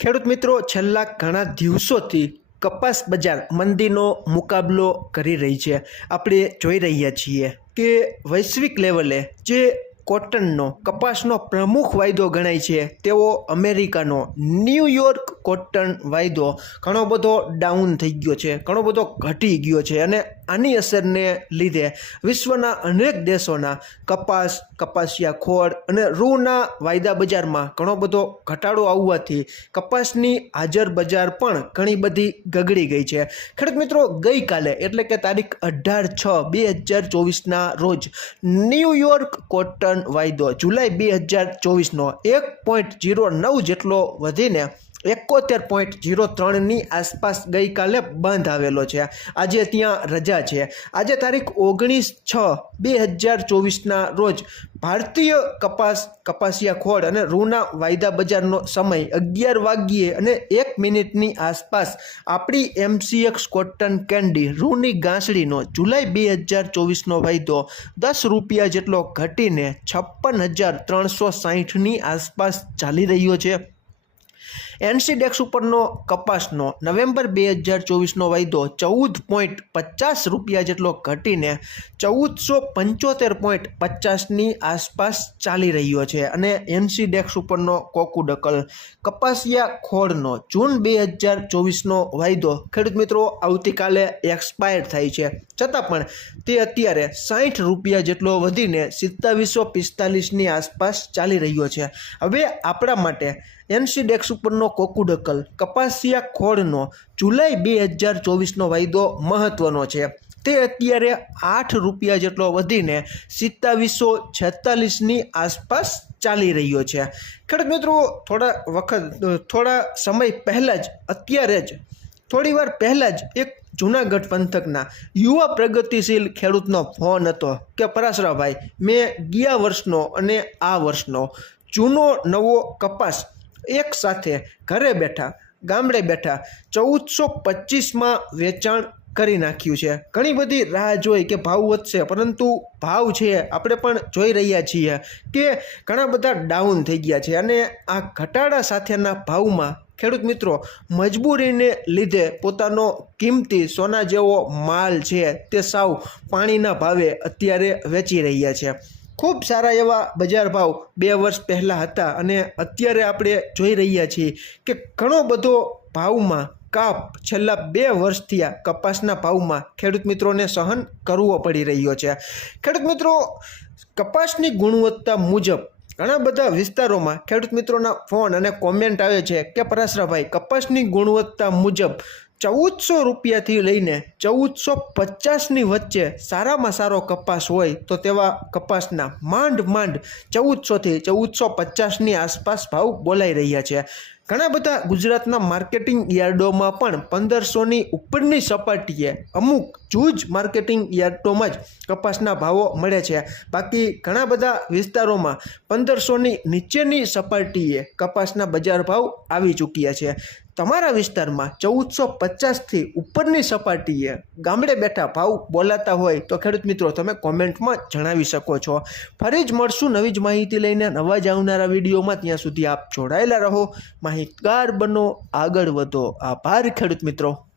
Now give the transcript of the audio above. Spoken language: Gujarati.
ખેડૂત મિત્રો છેલ્લા ઘણા દિવસોથી કપાસ બજાર મંદીનો મુકાબલો કરી રહી છે। આપણે જોઈ રહ્યા છીએ કે વૈશ્વિક લેવલે જે કોટનનો કપાસનો પ્રમુખ વાયદો ગણાય છે તેવો અમેરિકાનો ન્યૂયોર્ક કોટન વાયદો ઘણો બધો ડાઉન થઈ ગયો છે, ઘણો બધો ઘટી ગયો છે અને આની અસરને લીધે વિશ્વના અનેક દેશોના કપાસ, કપાસિયા ખોળ અને રૂના વાયદા બજારમાં ઘણો બધો ઘટાડો આવવાથી કપાસની હાજર બજાર પણ ઘણી બધી ગગડી ગઈ છે। ખેડૂત મિત્રો, ગઈકાલે એટલે કે તારીખ 18/6/2024ના રોજ ન્યૂયોર્ક કોટન વાયદો જુલાઈ 2024નો 1.09 જેટલો વધીને 71.03ની આસપાસ ગઈકાલે બંધ આવેલો છે। આજે ત્યાં રજા છે। આજે તારીખ 19/6/2024ના રોજ ભારતીય કપાસિયા ખોળ અને રૂના વાયદા બજારનો સમય 11 વાગ્યે અને 1 મિનિટની આસપાસ આપણી MCX કોટન કેન્ડી રૂની ગાંસડીનો જુલાઈ 2024નો વાયદો 10 રૂપિયા જેટલો ઘટીને 56,360ની આસપાસ ચાલી રહ્યો છે। NCDEX ઉપરનો કપાસનો નવેમ્બર 2024નો વાયદો 14.50 રૂપિયા જેટલો ઘટીને 1475.50ની આસપાસ ચાલી રહ્યો છે અને NCDEX ઉપરનો કોકુડકલ કપાસિયા ખોળનો જૂન 2024નો વાયદો ખેડૂત મિત્રો આવતીકાલે એક્સપાયર થાય છે, છતાં પણ તે અત્યારે 60 રૂપિયા જેટલો વધીને 2745ની આસપાસ ચાલી રહ્યો છે। હવે આપણા માટે NCDEX ઉપરનો કોકુડકલ કપાસિયા ખોળનો જુલાઈ 2024નો વાયદો મહત્વનો છે। તે અત્યારે 8 રૂપિયા જેટલો વધીને 2746ની આસપાસ ચાલી રહ્યો છે। ખેડૂત મિત્રો, થોડા સમય પહેલાં જ થોડી વાર પહેલાં જ એક જૂનાગઢ પંથકના યુવા પ્રગતિશીલ ખેડૂતનો ફોન હતો કે પરાશરાભાઈ, મેં ગયા વર્ષનો અને આ વર્ષનો જૂનો નવો કપાસ એક સાથે ઘરે બેઠા ગામડે બેઠા 1425માં વેચાણ કરી નાખ્યું છે। ઘણી બધી રાહ જોઈ કે ભાવ વધશે, પરંતુ ભાવ છે આપણે પણ જોઈ રહ્યા છીએ કે ઘણા બધા ડાઉન થઈ ગયા છે અને આ ઘટાડા સાથેના ભાવમાં ખેડૂત મિત્રો મજબૂરીને લીધે પોતાનો કિંમતી સોના જેવો માલ છે તે સાવ પાણીના ભાવે અત્યારે વેચી રહ્યા છે। ખૂબ સારા એવા બજાર ભાવ 2 વર્ષ પહેલાં હતા અને અત્યારે આપણે જોઈ રહ્યા છીએ કે ઘણો બધો ભાવમાં કાપ છેલ્લા 2 વર્ષથી આ કપાસના ભાવમાં ખેડૂત મિત્રોને સહન કરવો પડી રહ્યો છે। ખેડૂત મિત્રો, કપાસની ગુણવત્તા મુજબ ઘણા બધા વિસ્તારોમાં ખેડૂત મિત્રોના ફોન અને કોમેન્ટ આવે છે કે પરાશરાભાઈ, કપાસની ગુણવત્તા મુજબ 1400 રૂપિયાથી લઈને 1450ની વચ્ચે સારામાં સારો કપાસ હોય તો તેવા કપાસના માંડ 1400થી 1450ની આસપાસ ભાવ બોલાઈ રહ્યા છે। ઘણા બધા ગુજરાતના માર્કેટિંગ યાર્ડોમાં પણ 1500ની ઉપરની સપાટીએ અમુક જૂજ માર્કેટિંગ યાર્ડોમાં જ કપાસના ભાવો મળે છે, બાકી ઘણા બધા વિસ્તારોમાં 1500ની નીચેની સપાટીએ કપાસના બજાર ભાવ આવી ચૂક્યા છે। તમારા વિસ્તારમાં 1450થી ઉપરની સપાટીએ ગામડે બેઠા ભાવ બોલાતા હોય તો ખેડૂત મિત્રો તમે કોમેન્ટમાં જણાવી શકો છો। ફરી જ મળશું નવી જ માહિતી લઈને નવા જ આવનારા વિડીયોમાં। ત્યાં સુધી આપ જોડાયેલા રહો, માહિતગાર બનો, આગળ વધો। આભાર ખેડૂત મિત્રો।